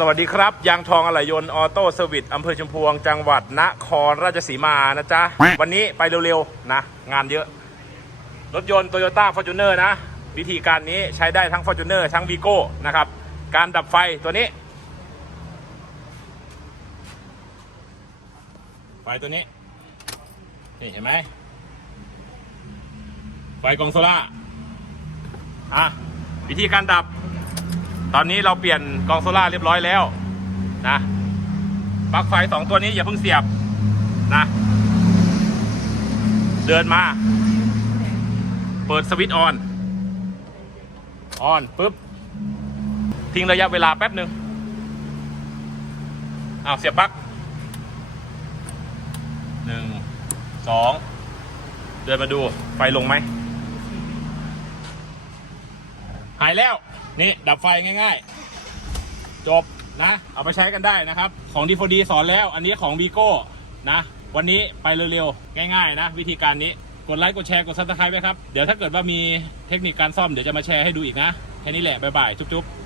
สวัสดีครับ ยางทองอะไหล่ยนต์ออโต้เซอร์วิสอำเภอชุมพวง จังหวัดนครราชสีมานะจ๊ะ วันนี้ไปเร็วๆ นะ งานเยอะ รถยนต์ Toyota Fortuner นะ วิธีการนี้ใช้ได้ทั้ง Fortuner ทั้ง Vigo นะครับ การดับไฟตัวนี้ ไฟตัวนี้ นี่เห็นไหม ไฟกองโซล่าอะ วิธีการดับ ตอนนี้เราเปลี่ยนกองโซล่าเรียบร้อยแล้วนะปลั๊กไฟสองตัวนี้อย่าเพิ่งเสียบนะ เดินมา เปิดสวิตช์ออน ออนปุ๊บ ทิ้งระยะเวลาแป๊บหนึ่งอ้าวเสียบปลั๊กหนึ่งสองเดินมาดูไฟลงไหม หายแล้ว นี่ดับไฟง่ายๆ จบนะ เอาไปใช้กันได้นะครับ ของดีฟดีสอนแล้ว อันนี้ของวีโก้นะ วันนี้ไปเร็วๆ ง่ายๆ นะ วิธีการนี้ กดไลค์ กดแชร์ กดซับสไครต์ไว้ครับ เดี๋ยวถ้าเกิดว่ามีเทคนิคการซ่อมเดี๋ยวจะมาแชร์ให้ดูอีกนะ แค่นี้แหละ บ๊ายบาย จุ๊บๆ